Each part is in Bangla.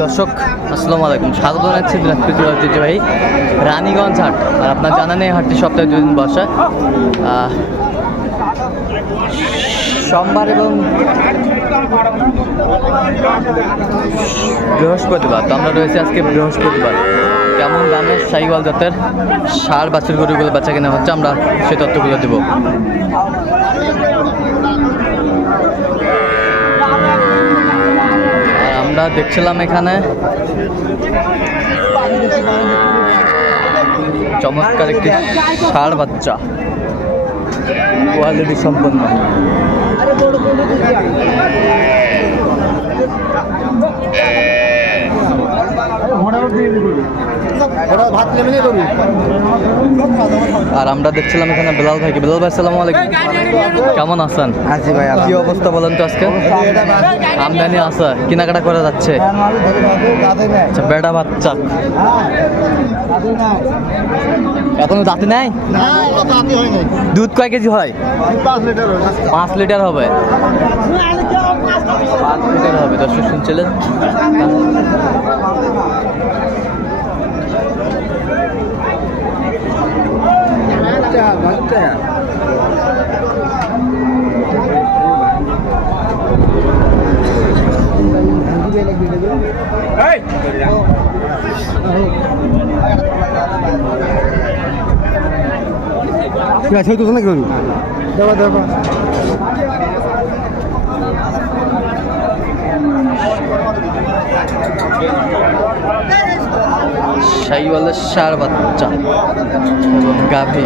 দর্শক, আসসালামু আলাইকুম। স্বাগত জানাচ্ছি দিনাজপুর ঐতিহ্যবাহী রানীগঞ্জ হাট। আর আপনার জানা নেই হাটটি সপ্তাহে দুদিন বসা। সোমবার এবং বৃহস্পতিবার, তো আমরা রয়েছে আজকে বৃহস্পতিবার। কেমন দামের সাইওয়াল জাতের সার বাছুর গরুগুলো বেচা কেনা হচ্ছে, আমরা সেই তথ্যগুলো দেবো। আমরা দেখছিলাম এখানে। চমৎকার একটি ষাঁড় বাচ্চা। কোয়ালিটি সম্পন্ন। আর আমরা দেখছিলাম এখানে বেলাল ভাইকে। বেলাল ভাই সালাম আলাইকুম। কেমন আছেন? আছি ভাই কি অবস্থা বলেন তো আজকে? আমদানি আছে কেনাকাটা করা যাচ্ছে। আচ্ছা বেটা বাচ্চা। এখনও দাঁতে নাই? দুধ কয় কেজি হয়? পাঁচ লিটার হবে। পাঁচ লিটার হবে দর্শক শুনছিলেন? সেই তো নাকি গরু দেবা দেবা। শাহিওয়ালের সার বাচ্চা গাভী।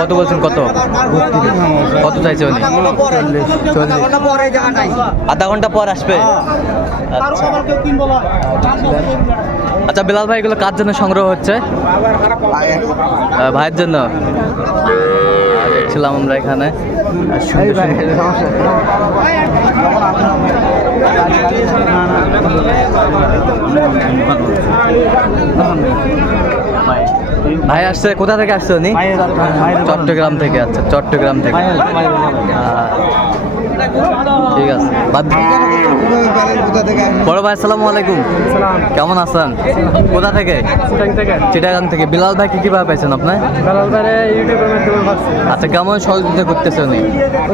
কত বলছেন কত? কত চাইছে উনি? আধা ঘণ্টা পর আসবে। আচ্ছা। আচ্ছা বেলাল ভাই, এগুলো কার জন্য সংগ্রহ হচ্ছে? ভাইয়ের জন্য? দেখছিলাম আমরা এখানে। ভাই আসছে কোথা থেকে আসছে উনি? চট্টগ্রাম থেকে আচ্ছা চট্টগ্রাম থেকে। বড় ভাই, আসসালামু আলাইকুম। কেমন আছেন? কোথা থেকে? চিটাগাং থেকে। বিলাল ভাই কি কীভাবে পাইছেন আপনি? আচ্ছা কেমন সহযোগিতা করতেছে উনি?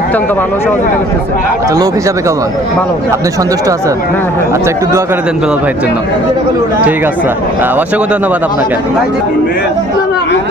অত্যন্ত ভালো সহযোগিতা করতেছে আচ্ছা লোক হিসাবে কেমন? ভালো আপনি সন্তুষ্ট আছেন। আচ্ছা একটু দোয়া করে দেন বিলাল ভাইয়ের জন্য। ঠিক আছে। অসংখ্য ধন্যবাদ আপনাকে।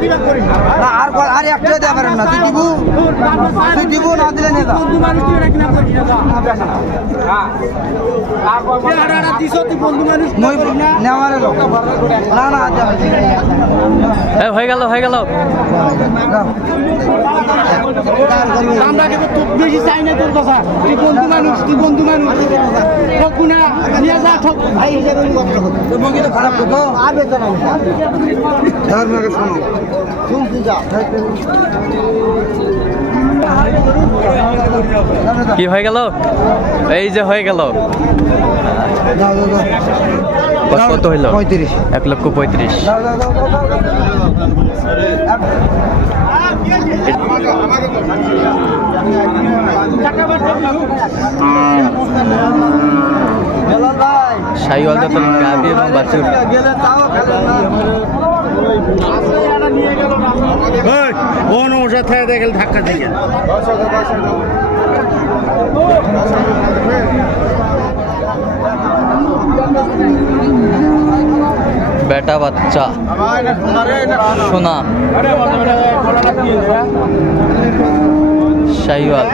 কল- আর একটা দিতে পারেন না তুই দিব? তুই দিব না দিলে নেতা মই নেওয়ারে লোক। না না যাবে। এ, হয়ে গেল হয়ে গেল। আমরা কিন্তু খুব বেশি চাই না তোর কথা। তুই বন্ধু মানুষ তুই বন্ধু মানুষ। ঠক না নিয়ে যা ঠক। ভাই হিসেবে খারাপ করতো আর বেতন শোনো। কি হয়ে গেল? এই যে হয়ে গেল। কত- হইল? পঁয়ত্রিশ। এক লক্ষ পঁয়ত্রিশ। সাইওয়াল জাতের গাভী এবং বাছুর। কোন ওষুধ থেকে দেখেন ধাক্কা থেকে বেটা বাচ্চা। সোনা সাইওয়াল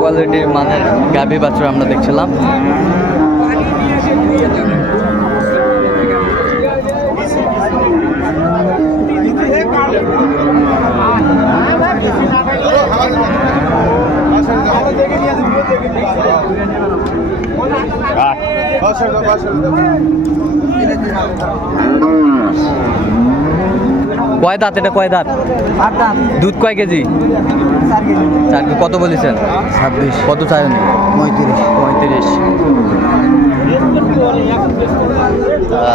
কোয়ালিটির মানের গাভী বাছুর আমরা দেখছিলাম। কয় দাঁত এটা? কয় দাঁত? দুধ কয় কেজি? চার কেজি। কত বলেছেন? ছাব্বিশ। কত চাইছেন পঁয়ত্রিশ। পঁয়ত্রিশ।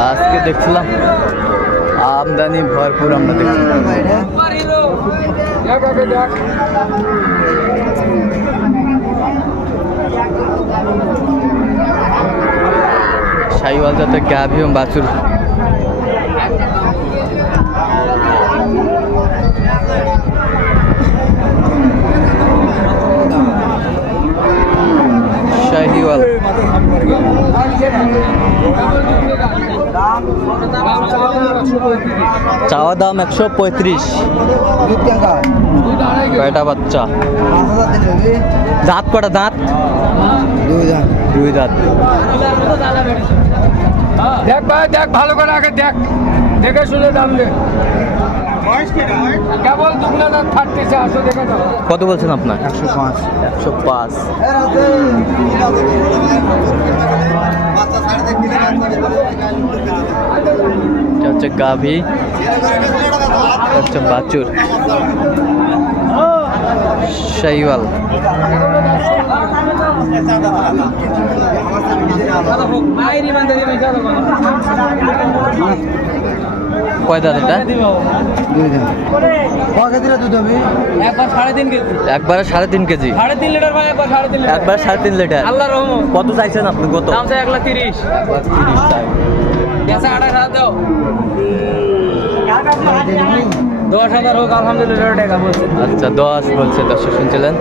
আজকে দেখছিলাম। আমদানি ভরপুর আমরা দেখছিলাম সাইওয়াল যাতে গাভী এবং বাছুর শাহিওয়াল চাওয়া দাম একশো পঁয়ত্রিশ। কয়টা বাচ্চা? দাঁত কটা দাঁত? দুই দাম দুই দাঁত। দেখ ভাই দেখ ভালো করে আগে দেখ। দেখে শুনে দাম দে কেবল দুগুলো দাম থাকতেছে আসো দেখে দাও কত বলছেন আপনার? একশো পাঁচ। একশো পাঁচ। এটা হচ্ছে গাভী। হচ্ছে কয় দাঁত এটা? দুধ হবে একবার সাড়ে তিন কেজি। একবারে সাড়ে তিন কেজি সাড়ে তিন লিটার। একবার সাড়ে তিন লিটার একবারে সাড়ে তিন লিটার আল্লাহ রহমত কত চাইছেন আপনি? কত? চাই এক লাখ তিরিশ। তিরিশ চাই। হাজার দাও। দশ হাজার হোক আলহামদুলিল্লাহ টাকা বলছে। আচ্ছা দশ বলছে দর্শক শুনছিলেন?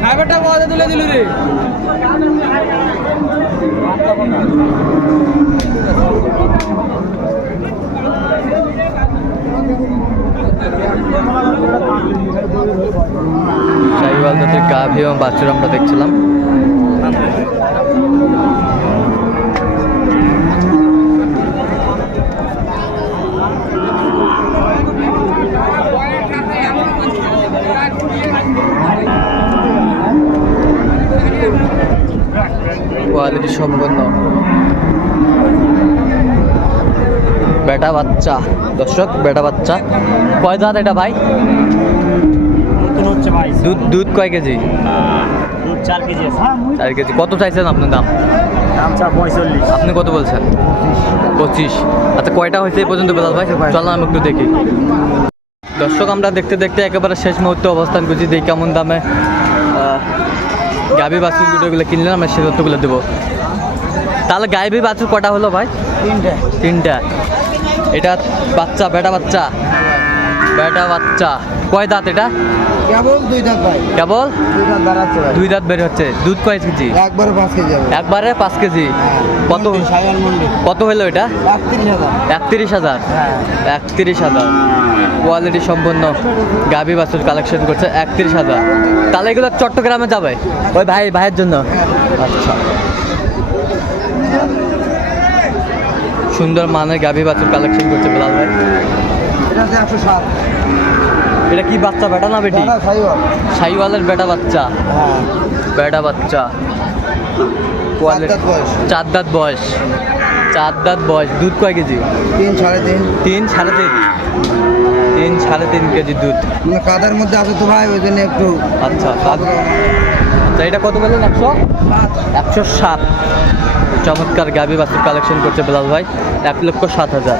ড্রাইভারটা তুলে দিল রে। শাহিওয়াল জাতের গাভী এবং বাছুর আমরা দেখছিলাম কোয়ালিটি সম্পন্ন বেটা বাচ্চা। দর্শক বেটা বাচ্চা। কয় দাঁত এটা ভাই? হচ্ছে ভাই। দুধ দুধ কয় কেজি? চার কেজি চার কেজি। কত চাইছেন আপনার দাম? দাম চা পঁয়তাল্লিশ আপনি কত বলছেন? পঁচিশ। আচ্ছা কয়টা হয়েছে এই পর্যন্ত বেলাল ভাই? চল আমি একটু দেখি। দর্শক আমরা দেখতে দেখতে একেবারে শেষ মুহূর্তে অবস্থান করছি। দেখি কেমন দামে গাভী বাছুর গুলোগুলো কিনলেন আমরা সে তথ্যগুলো দেবো। তাহলে গাভী বাছুর কটা হলো ভাই? তিনটে। তিনটা। এটা বাচ্চা বেটা বাচ্চা। বেটা বাচ্চা। কয় দাঁত এটা? কেবল দুই দাম ভাই। কেবল? দুই দাঁত বের হচ্ছে দুধ কয় কেজি? একবারে পাঁচ কেজি একবারে পাঁচ কেজি। কত? সায়ান কত হলো এটা? একত্রিশ হাজার। একত্রিশ হাজার? হ্যাঁ। কোয়ালিটি সম্পন্ন গাভী বাছুর কালেকশন করছে একত্রিশ হাজার। তাহলে এগুলো চট্টগ্রামে যাবে? ওই ভাই ভাইয়ের জন্য? আচ্ছা। সুন্দর মানের গাভী বাছুর কালেকশন করছে বেলাল ভাই। এটা একশো সাত এটা কি বাচ্চা বেটা না বেটি? সাইওয়ালের বেটা বাচ্চা। হ্যাঁ। বেটা বাচ্চা। চার দাঁত বয়স। চার দাঁত বয়স। দুধ কয় কেজি? তিন সাড়ে তিন। তিন সাড়ে তিন। তিন সাড়ে তিন কেজি দুধ। মানে কাদার মধ্যে আছে তো ভাই ওই জন্য একটু আচ্ছা আচ্ছা এটা কত বললেন? একশো? একশো সাত। চমৎকার গাবি বাছুর কালেকশন করছে বেলাল ভাই এক লক্ষ সাত হাজার।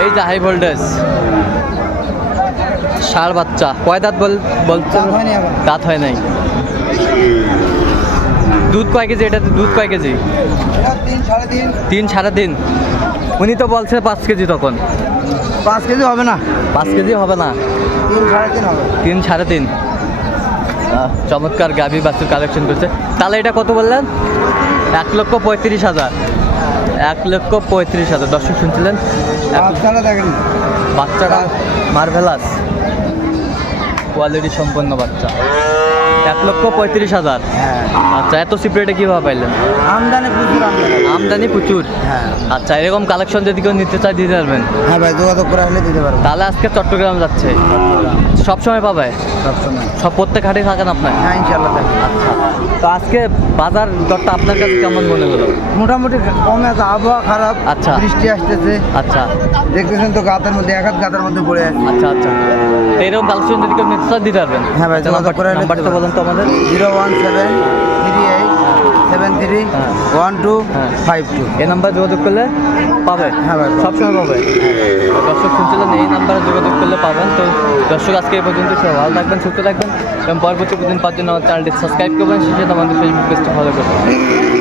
এই যে হাই ভোল্টেজ সার বাচ্চা। কয় দাঁত বল বলছেন দাঁত হয় নাই। দুধ কয় কেজি? এটা দুধ কয় কেজি? তিন সাড়ে তিন। তিন সাড়ে তিন। উনি তো বলছে পাঁচ কেজি তখন। পাঁচ কেজি হবে না? পাঁচ কেজি হবে না। তিন সাড়ে তিন হবে। তিন সাড়ে তিন। চমৎকার গাভী বাছুর কালেকশন করছে। তাহলে এটা কত বললেন? এক লক্ষ পঁয়ত্রিশ হাজার। এক লক্ষ পঁয়ত্রিশ হাজার। দর্শক শুনছিলেন? বাচ্চাটা মার্ভেলাস। কোয়ালিটি সম্পন্ন বাচ্চা। এক লক্ষ পঁয়ত্রিশ হাজার। হ্যাঁ। আচ্ছা এত চিপ রেটে কীভাবে পাইলেন? আমদানি প্রচুর আমদানি। প্রচুর? হ্যাঁ। আচ্ছা এরকম কালেকশন যদি কেউ নিতে চায় দিতে পারবেন? হ্যাঁ ভাই যোগাযোগ করে আসলে দিতে পারব। তাহলে আজকে চট্টগ্রাম যাচ্ছে। সব সময় পাবে? সবসময়। সব প্রত্যেক হাটে থাকেন আপনার? হ্যাঁ ইনশাল্লাহ আচ্ছা তো আজকে বাজার দরটা আপনার কাছে কেমন মনে হলো? মোটামুটি কমে আছে আবহাওয়া খারাপ আচ্ছা। বৃষ্টি আসতেছে। আচ্ছা। দেখতেছেন তো গাতের মধ্যে এক হাত গাতের মধ্যে পড়ে আছে। আচ্ছা আচ্ছা। এরকম কালেকশন যদি কেউ নিতে চায় দিতে পারবেন। হ্যাঁ ভাই, যোগাযোগ করে নাম্বারটা পারবেন। বলেন। তো আমাদের zero one seven three eight seven three হ্যাঁ। ওয়ান টু হ্যাঁ। Five two. এই নাম্বার যোগাযোগ করলে পাবে। হ্যাঁ ভাই। সবসময় পাবে। দর্শক শুনছিলেন এই নাম্বারে যোগাযোগ করলে পাবেন। তো দর্শক আজকে এই পর্যন্ত সব ভালো থাকবেন সুস্থ থাকবেন। এবং পরবর্তী প্রতিদিন পাওয়ার জন্য আমার চ্যানেলটি সাবস্ক্রাইব করবেন। সেটা আমাদের ফেসবুক পেজটি ফলো করবেন।